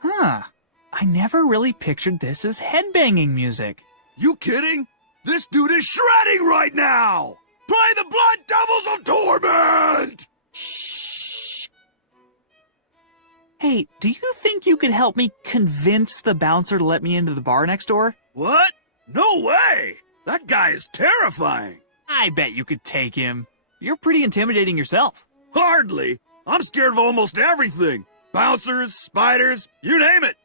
Huh. I never really pictured this as headbanging music. You kidding? This dude is shredding right now! Play the Blood Devils of Torment! Shh. Hey, do you think you could help me convince the bouncer to let me into the bar next door? What? No way! That guy is terrifying! I bet you could take him. You're pretty intimidating yourself. Hardly! I'm scared of almost everything. Bouncers, spiders, you name it.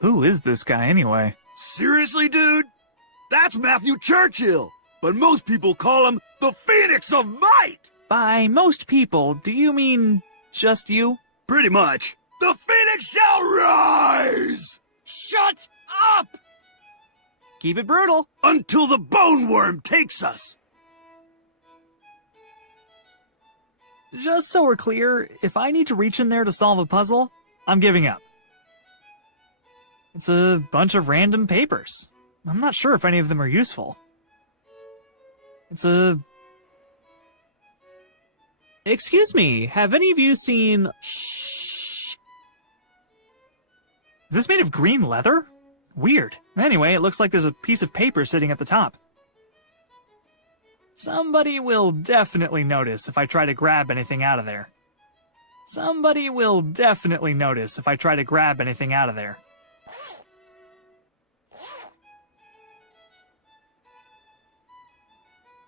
Who is this guy anyway? Seriously, dude? That's Matthew Churchill, but most people call him the Phoenix of Might! By most people, do you mean just you? Pretty much. The Phoenix shall rise! Shut up! Keep it brutal. Until the bone worm takes us! Just so we're clear, if I need to reach in there to solve a puzzle, I'm giving up. It's a bunch of random papers. I'm not sure if any of them are useful. Excuse me, have any of you seen... Shh. Is this made of green leather? Weird. Anyway, it looks like there's a piece of paper sitting at the top. Somebody will definitely notice if I try to grab anything out of there. Somebody will definitely notice if I try to grab anything out of there.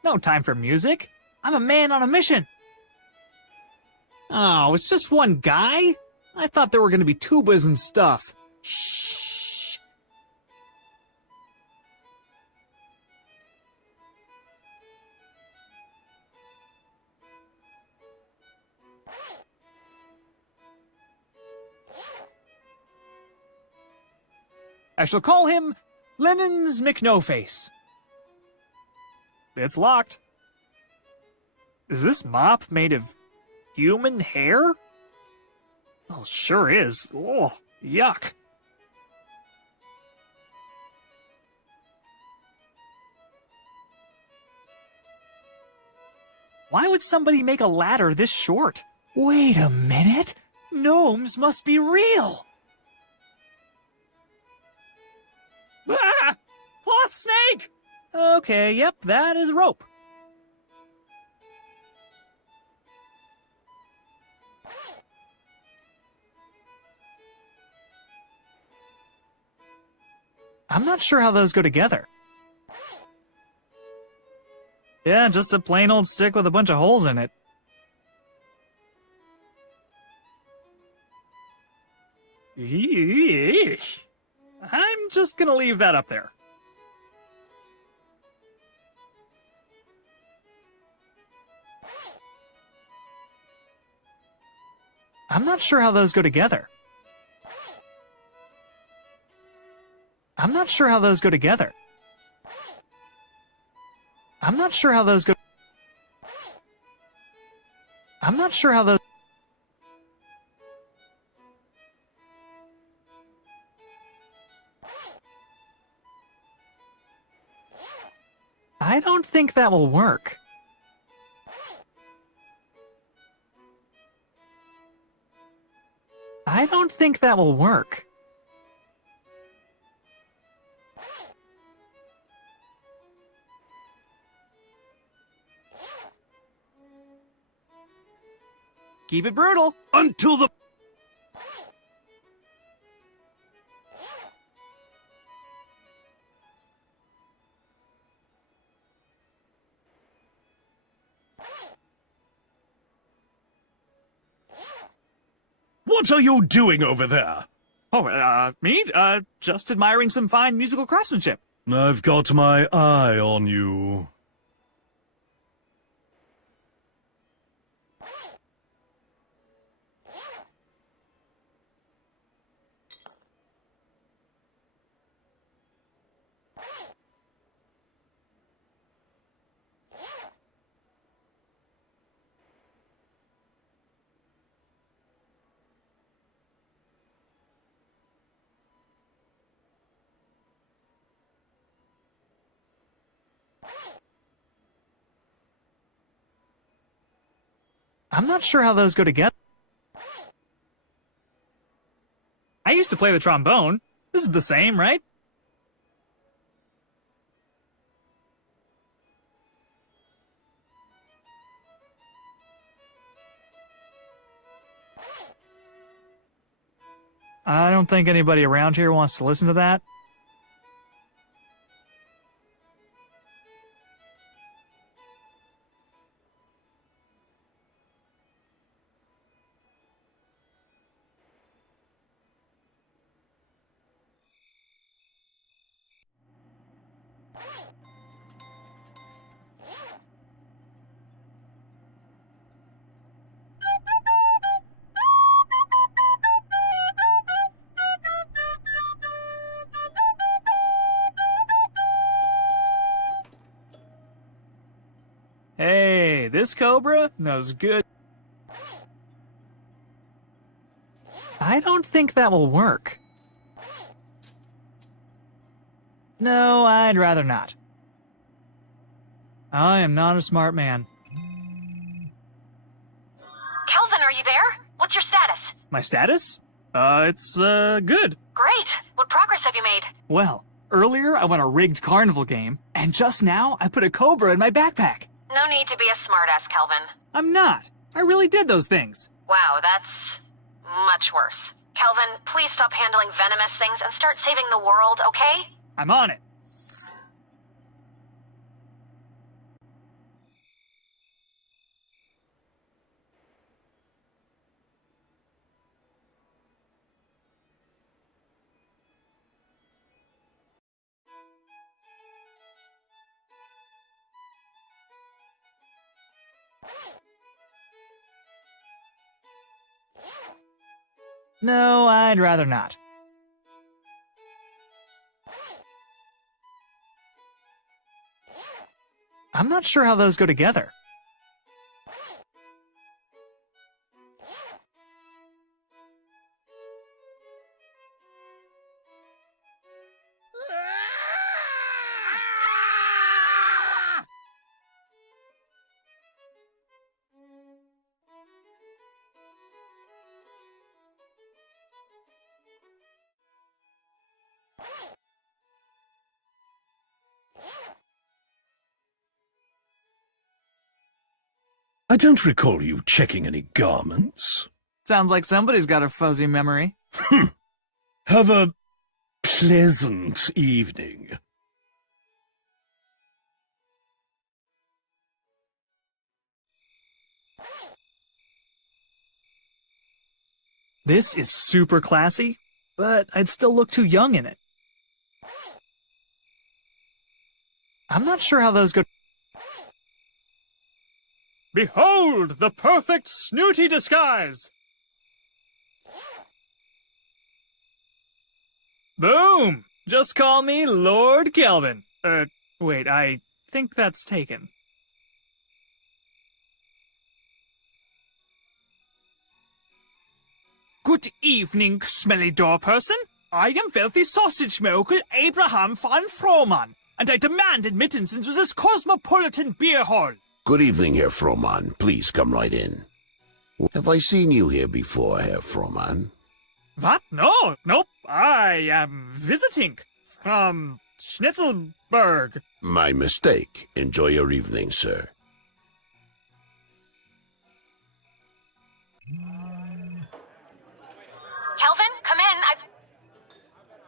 No time for music. I'm a man on a mission. Oh, it's just one guy? I thought there were going to be tubas and stuff. Shh. I shall call him Lenin's McNoface. It's locked. Is this mop made of human hair? Well, sure is. Oh, yuck. Why would somebody make a ladder this short? Wait a minute. Gnomes must be real. Ah! Cloth snake! Okay, yep, that is rope. I'm not sure how those go together. Yeah, just a plain old stick with a bunch of holes in it. Eesh. I'm just gonna leave that up there. I'm not sure how those go together. I'm not sure how those go together. I'm not sure how those go. I'm not sure how those. I don't think that will work. I don't think that will work. Keep it brutal. Until the... What are you doing over there? Oh, me? Just admiring some fine musical craftsmanship. I've got my eye on you. I'm not sure how those go together. I used to play the trombone. This is the same, right? I don't think anybody around here wants to listen to that. Hey, this cobra knows good. I don't think that will work. No, I'd rather not. I am not a smart man. Kelvin, are you there? What's your status? My status? It's good. Great. What progress have you made? Well, earlier I won a rigged carnival game, and just now I put a cobra in my backpack. No need to be a smartass, Kelvin. I'm not. I really did those things. Wow, that's much worse. Kelvin, please stop handling venomous things and start saving the world, okay? I'm on it. No, I'd rather not. I'm not sure how those go together. I don't recall you checking any garments. Sounds like somebody's got a fuzzy memory. Have a pleasant evening. This is super classy, but I'd still look too young in it. I'm not sure how those go. Behold the perfect snooty disguise! Boom! Just call me Lord Kelvin. Wait, I think that's taken. Good evening, smelly door person. I am filthy sausage smoker Abraham von Frohman, and I demand admittance into this cosmopolitan beer hall. Good evening, Herr Frohman. Please come right in. Have I seen you here before, Herr Frohman? What? No, nope. I am visiting from Schnitzelberg. My mistake. Enjoy your evening, sir. Kelvin, come in.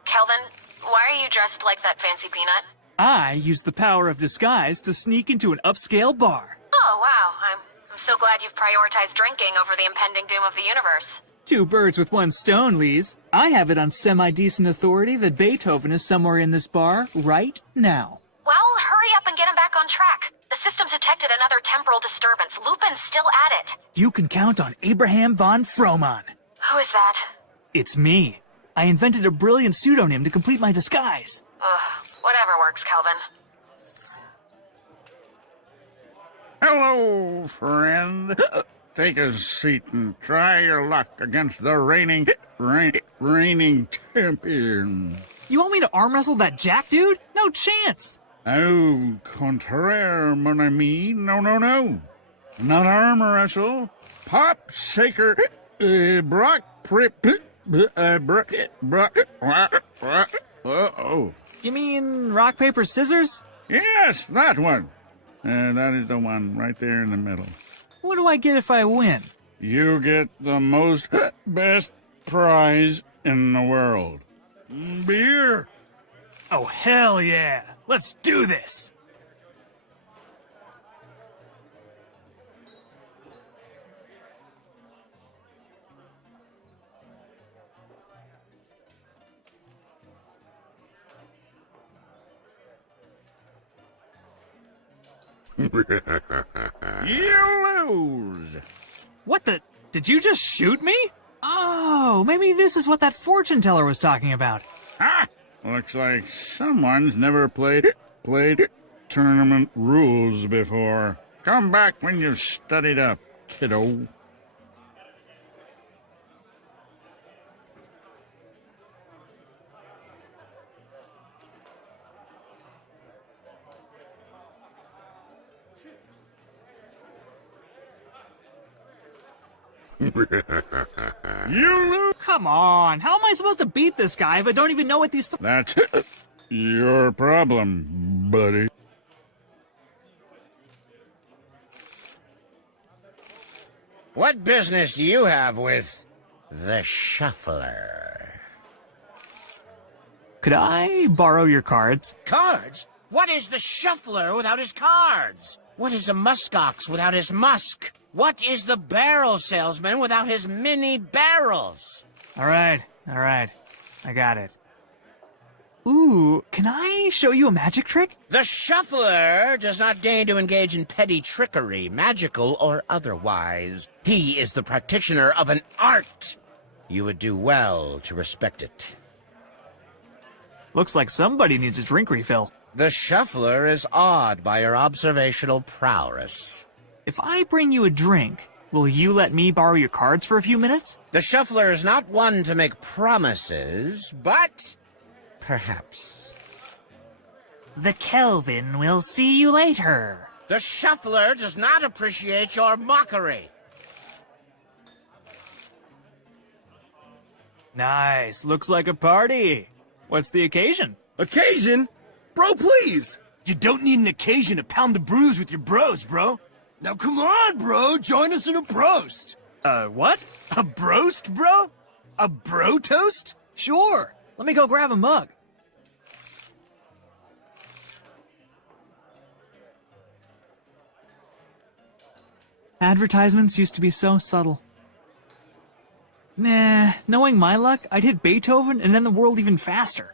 Kelvin, why are you dressed like that fancy peanut? I use the power of disguise to sneak into an upscale bar. Oh, wow. I'm so glad you've prioritized drinking over the impending doom of the universe. Two birds with one stone, Lise. I have it on semi-decent authority that Beethoven is somewhere in this bar right now. Well, hurry up and get him back on track. The system's detected another temporal disturbance. Lupin's still at it. You can count on Abraham von Frohman. Who is that? It's me. I invented a brilliant pseudonym to complete my disguise. Ugh, whatever works, Kelvin. Hello, friend. Take a seat and try your luck against the reigning champion. You want me to arm wrestle that Jack dude? No chance! Au contraire, mon ami. No. Not arm wrestle. Pop, shaker, Brock, Oh. You mean rock, paper, scissors? Yes, that one. That is the one right there in the middle. What do I get if I win? You get the most best prize in the world. Beer. Oh, hell yeah. Let's do this. You lose. What the? Did you just shoot me? Oh, maybe this is what that fortune teller was talking about. Ah! Looks like someone's never played tournament rules before. Come back when you've studied up, kiddo. You lose. Come on, how am I supposed to beat this guy if I don't even know what these... That's your problem, buddy. What business do you have with the shuffler? Could I borrow your cards? Cards? What is the shuffler without his cards? What is a muskox without his musk? What is the barrel salesman without his mini barrels? All right. I got it. Ooh, can I show you a magic trick? The shuffler does not deign to engage in petty trickery, magical or otherwise. He is the practitioner of an art. You would do well to respect it. Looks like somebody needs a drink refill. The shuffler is awed by your observational prowess. If I bring you a drink, will you let me borrow your cards for a few minutes? The shuffler is not one to make promises, but perhaps. The Kelvin will see you later. The shuffler does not appreciate your mockery. Nice, looks like a party. What's the occasion? Occasion? Bro, please! You don't need an occasion to pound the brews with your bros, bro. Now come on, bro, join us in a broast. What? A broast, bro? A bro toast? Sure. Let me go grab a mug. Advertisements used to be so subtle. Nah, knowing my luck, I'd hit Beethoven and end the world even faster.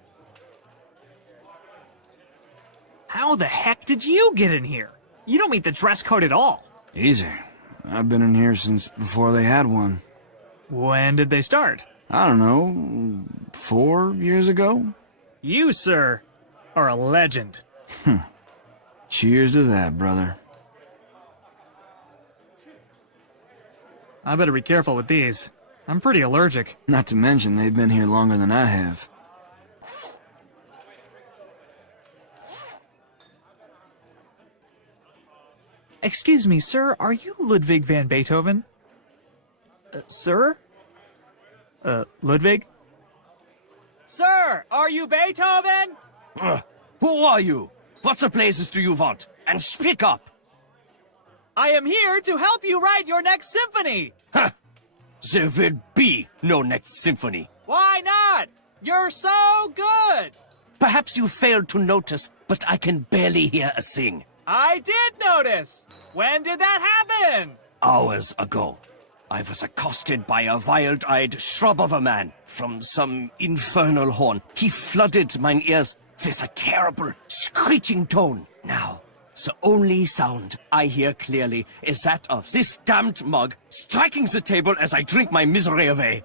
How the heck did you get in here? You don't meet the dress code at all. Easy. I've been in here since before they had one. When did they start? I don't know, 4 years ago? You, sir, are a legend. Cheers to that, brother. I better be careful with these. I'm pretty allergic. Not to mention they've been here longer than I have. Excuse me, sir, are you Ludwig van Beethoven? Sir? Ludwig? Sir, are you Beethoven? Who are you? What the places do you want? And speak up! I am here to help you write your next symphony! There will be no next symphony. Why not? You're so good! Perhaps you failed to notice, but I can barely hear a thing. I did notice! When did that happen? Hours ago, I was accosted by a wild-eyed shrub of a man from some infernal horn. He flooded mine ears with a terrible, screeching tone. Now, the only sound I hear clearly is that of this damned mug striking the table as I drink my misery away.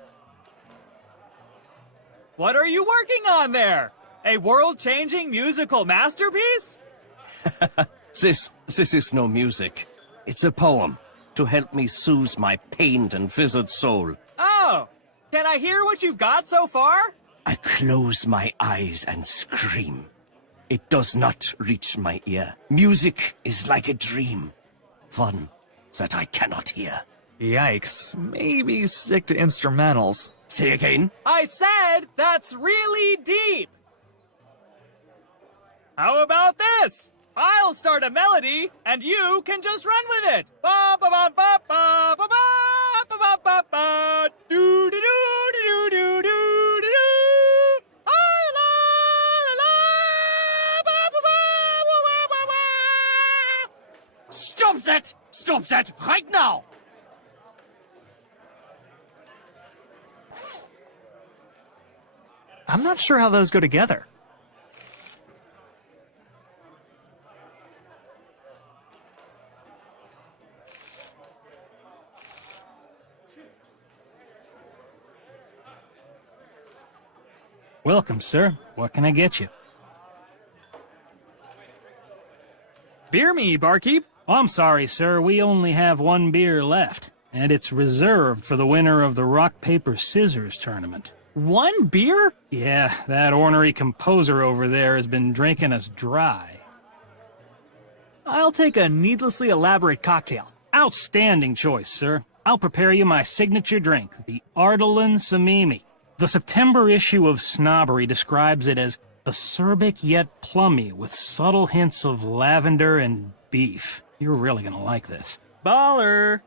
What are you working on there? A world-changing musical masterpiece? This is no music. It's a poem to help me soothe my pained and withered soul. Oh, can I hear what you've got so far? I close my eyes and scream. It does not reach my ear. Music is like a dream, one that I cannot hear. Yikes. Maybe stick to instrumentals. Say again? I said that's really deep. How about this? I'll start a melody, and you can just run with it. Ba ba ba ba ba ba ba ba ba ba ba. Do do do do do do do do. Ah, la la la. Ba ba ba ba ba ba ba. Stop that! Stop that right now! I'm not sure how those go together. Welcome, sir. What can I get you? Beer me, barkeep. Oh, I'm sorry, sir. We only have one beer left, and it's reserved for the winner of the rock, paper, scissors tournament. One beer? Yeah, that ornery composer over there has been drinking us dry. I'll take a needlessly elaborate cocktail. Outstanding choice, sir. I'll prepare you my signature drink, the Ardalan Samimi. The September issue of Snobbery describes it as acerbic yet plummy with subtle hints of lavender and beef. You're really gonna like this. Baller.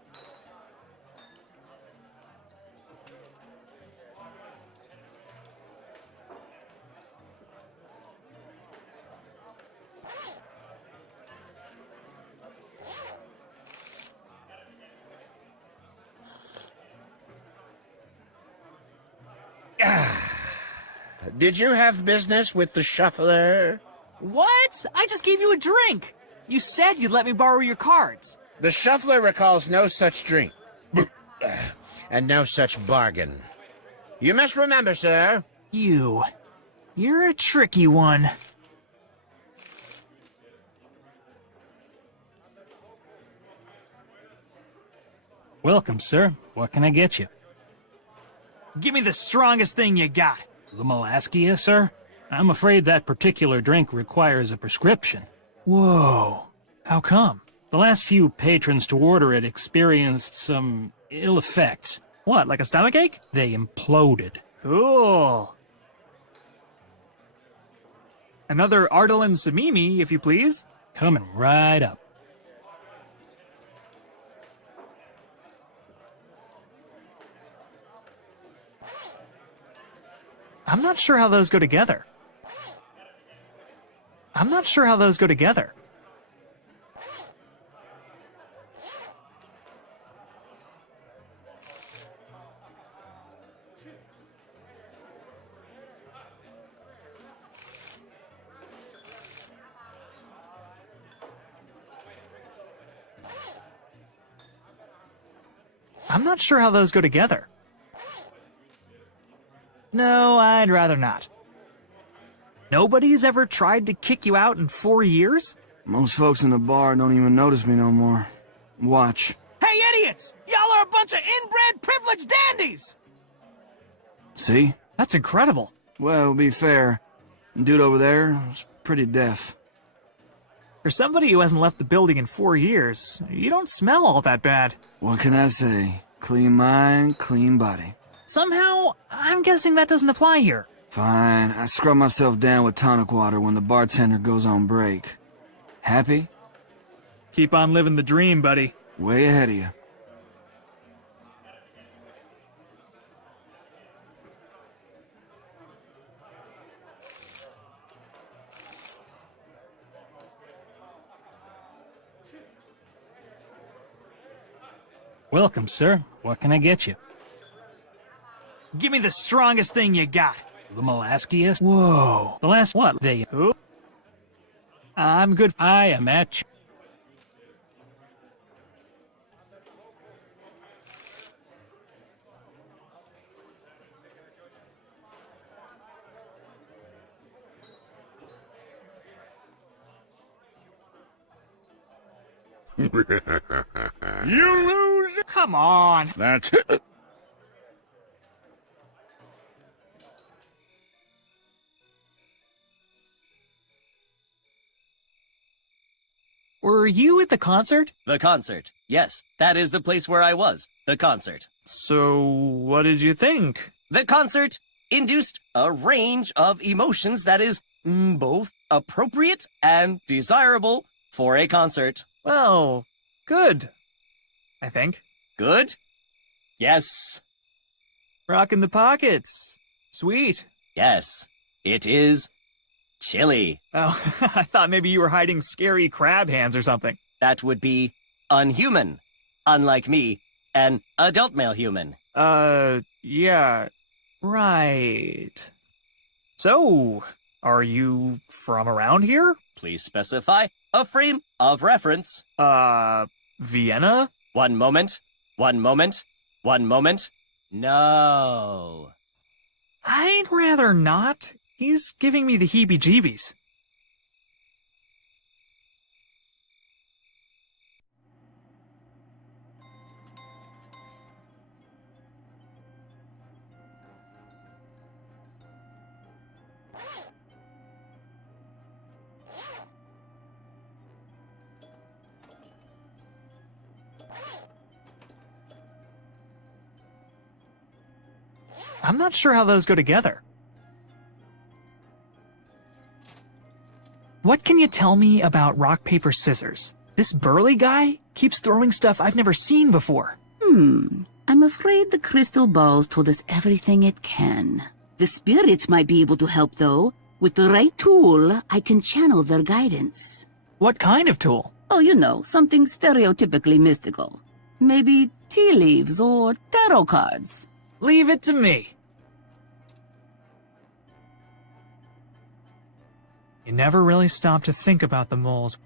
Did you have business with the shuffler? What? I just gave you a drink. You said you'd let me borrow your cards. The shuffler recalls no such drink. And no such bargain. You must remember, sir. You're a tricky one. Welcome, sir. What can I get you? Give me the strongest thing you got. The Molaskia, sir? I'm afraid that particular drink requires a prescription. Whoa. How come? The last few patrons to order it experienced some ill effects. What, like a stomachache? They imploded. Cool. Another Ardalan Samimi, if you please. Coming right up. I'm not sure how those go together. I'm not sure how those go together. I'm not sure how those go together. No, I'd rather not. Nobody's ever tried to kick you out in 4 years? Most folks in the bar don't even notice me no more. Watch. Hey, idiots! Y'all are a bunch of inbred privileged dandies! See? That's incredible. Well, to be fair, the dude over there is pretty deaf. For somebody who hasn't left the building in 4 years, you don't smell all that bad. What can I say? Clean mind, clean body. Somehow, I'm guessing that doesn't apply here. Fine, I scrub myself down with tonic water when the bartender goes on break. Happy? Keep on living the dream, buddy. Way ahead of you. Welcome, sir. What can I get you? Give me the strongest thing you got. The Molaskia? Whoa. The last what? Who? I'm good. I am at you. You lose! Come on. That's... Were you at the concert? The concert. Yes, that is the place where I was. The concert. So, what did you think? The concert induced a range of emotions that is both appropriate and desirable for a concert. Well, good. I think. Good? Yes. Rockin' the pockets. Sweet. Yes. It is chilly. Oh, I thought maybe you were hiding scary crab hands or something. That would be unhuman. Unlike me, an adult male human. Yeah. Right. So, are you from around here? Please specify a frame of reference. Vienna? One moment. One moment. One moment. No. I'd rather not. He's giving me the heebie-jeebies. I'm not sure how those go together. What can you tell me about rock, paper, scissors? This burly guy keeps throwing stuff I've never seen before. I'm afraid the crystal ball's told us everything it can. The spirits might be able to help, though. With the right tool, I can channel their guidance. What kind of tool? Oh, you know, something stereotypically mystical. Maybe tea leaves or tarot cards. Leave it to me. You never really stop to think about the moles